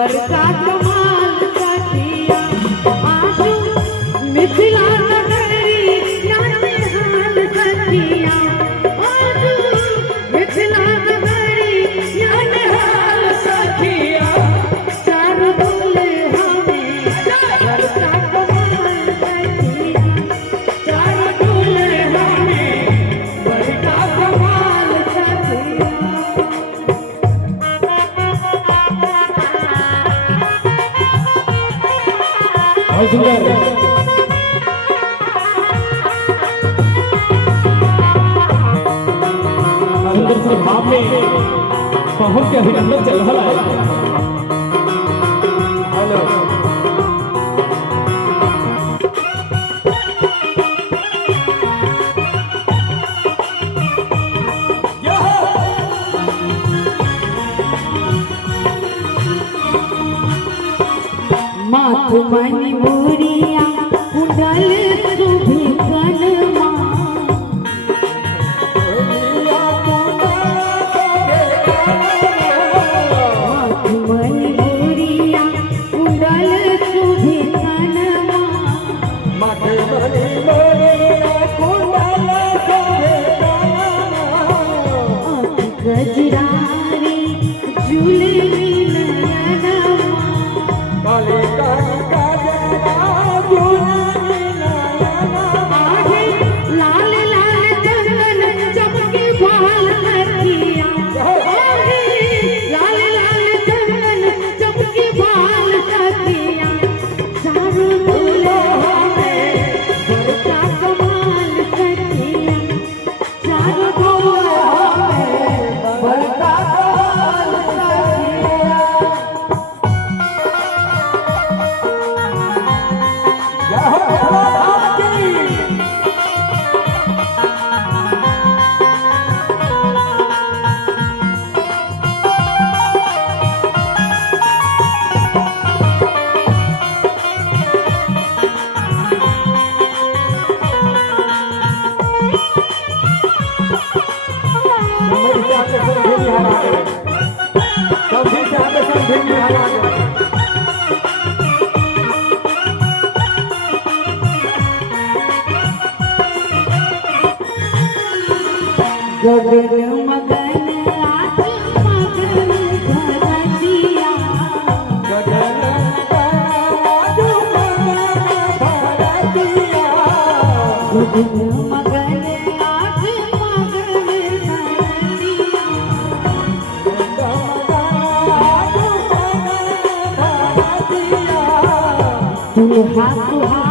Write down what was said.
बरका कमाल सखिया आजू मिथिला नगरी याने हाल सखिया आजू मिथिला नगरी याने हाल सखिया चार दुल्हा में बरका कमाल सखिया चार दुल्हा में बरका कमाल सखिया सुंदर से भाव में पहुंच के अभिनंदन चल रहा है। हेलो माथ मणि मोरिया कुंडल शोभे कनमा माथ मणि मोरिया कुंडल शोभे कनमा माथ मणि मोरिया कुंडल शोभे कनमा आँख गजरारी झूलनी नयनमा काले आगे लाल लाल चंदन चमके बाल सखिया आगे लाल लाल चंदन चमके बाल सखिया चारों दुल्हा में बरका कमाल सखिया चारों दुल्हा में बरका कमाल सखिया गगन मगन आज मगन धरतिया गगन आज मगन आज मगन धरतिया दुल्हा सुहा